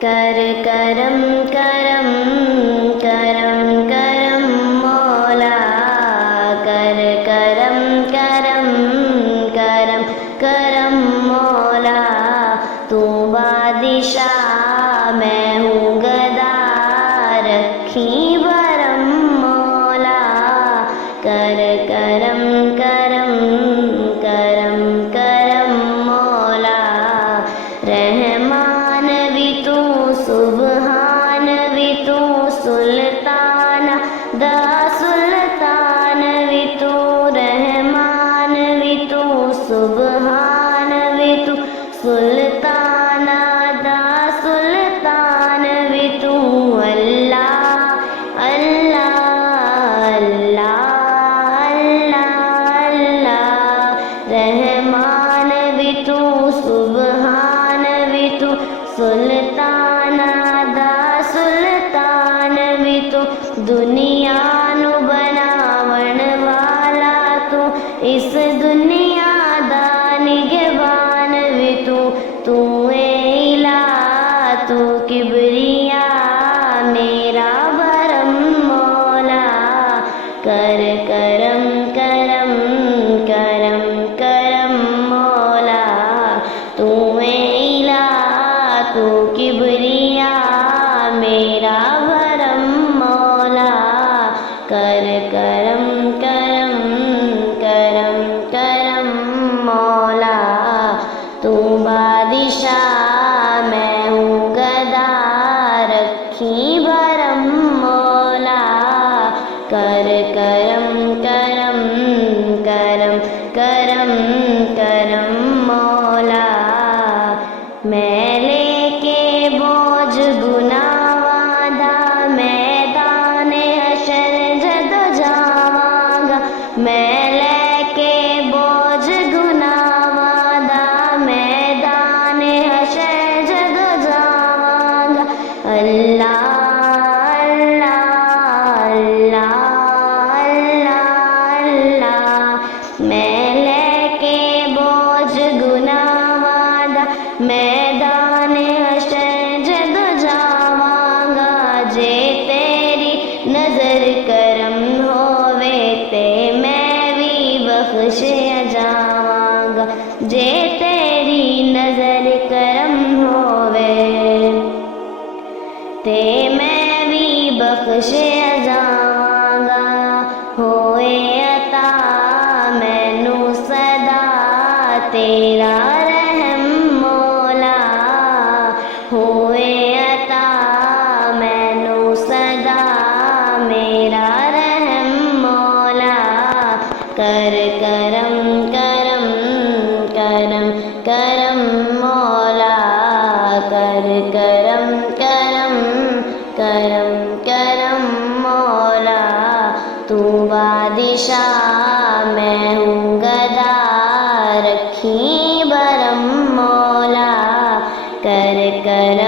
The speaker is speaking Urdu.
کر کرم کرم کرم کرم مولا، کر کرم کرم کرم کرم مولا، تو بادشاہ میں ہوں گدا رکھی برم مولا، کر کرم کرم کرم کرم مولا، رحمان بھی تو سبحان بھی تو سلطان دا سلطان بھی تو، رحمان بھی تو سبحان بھی تو سلطان دا سلطان بھی تو، اللہ اللہ اللہ اللہ اللہ، رحمان بھی تو سبحان بھی تو سلطان دا سلطان بھی تو، دنیا نو بناون والا تو، اس دنیا دا نگہبان بھی تو اے الہ تو کبریا میرا بھرم مولا، کر کرم کرم کرم کرم مولا، تو اے الہ تو کبریا میرا بھرم مولا، کر کرم کرم کرم کرم مولا، تو بادشاہ میں ہوں گدا رکھی برم مولا، کر کرم کرم کرم کرم کرم مولا، میں لے کے بوجھ گناہ وعدہ میدان حشر جد جاواں گا، میں لے کے بوجھ گناہ وعدہ میدان حشر جد جاواں گا، اللہ اللہ اللہ اللہ، میں لے کے بوجھ گناہ وعدہ میدان حشر جد جاواں گا، جے تیری نظر کرم ہووے تے میں بھی بخشیا جاواں گا، جے تیری نظر کرم ہووے تے میں بھی بخشیا جاواں گا، ہوئے عطا مینوں صدا تیرا رحم مولا، ہوئے عطا مینوں صدا میرا رحم مولا، کر کرم کرم کرم کرم مولا، کر کرم کرم کرم کرم مولا، تو بادشاہ میں ہوں گدا رکھی برم مولا، کر کرم